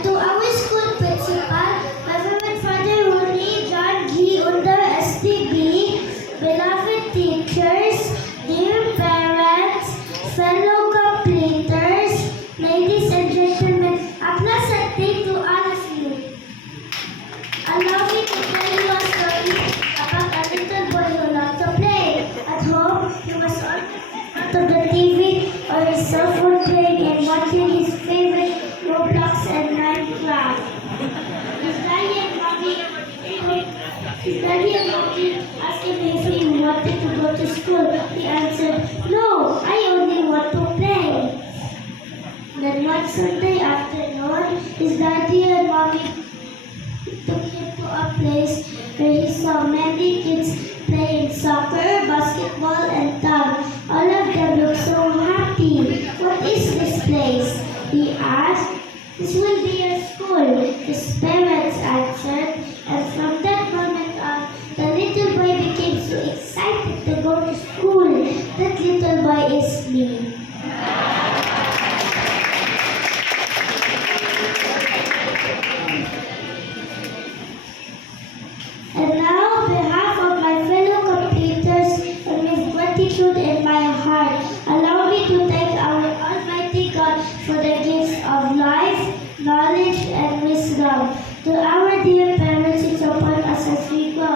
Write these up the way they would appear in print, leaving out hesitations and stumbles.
And to our school principal, Reverend Father Rooney, John G. Under STB, beloved teachers, dear parents, fellow completers, ladies and gentlemen, a pleasant day to all of you. Allow me to tell you a story about a little boy who loved to play. At home, he was always in front of the TV or his cell phone playing and watching his favorite Roblox and Minecraft. His daddy and mommy asked him if he wanted to go to school. He answered, "No, I only want to play." Then one Sunday afternoon, his daddy and mommy took him to a place where he saw many kids playing soccer, basketball, and tag. All of them looked so happy. "What is this place?" he asked. "This will be your school," his parents answered. And from that moment on, the little boy became so excited to go to school. That little boy is me. And now, on behalf of my fellow completers and with gratitude in my heart, allow me to thank our Almighty God for the gifts of life, knowledge, and wisdom. To our dear parents, it's upon us as we go.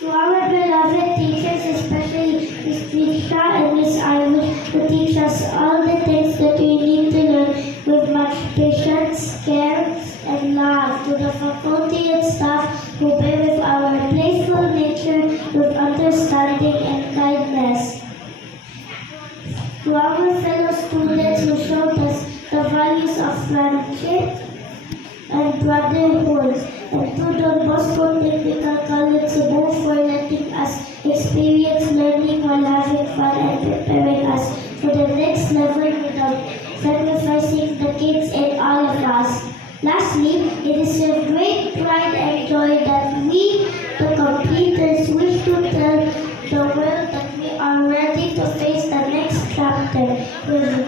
To our beloved teachers, especially Miss Trisha and Miss Irish, who teach us all the things that we need to learn with much patience, care, and love. To the faculty and staff who bear with our playful nature with understanding and kindness. To our fellow students who showed us the values of friendship and brotherhood, and to Don Bosco Technical College Cebu for letting us experience learning while having fun and preparing us for the next level without sacrificing the kids and all of us. Lastly, it is with great pride and joy that we, the completers, wish to tell the world that we are ready to face the next chapter with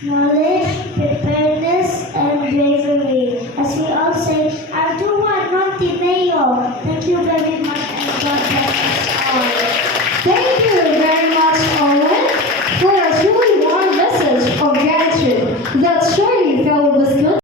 knowledge, preparedness, and bravery. As we all say, Ardua non timeo. Thank you very much.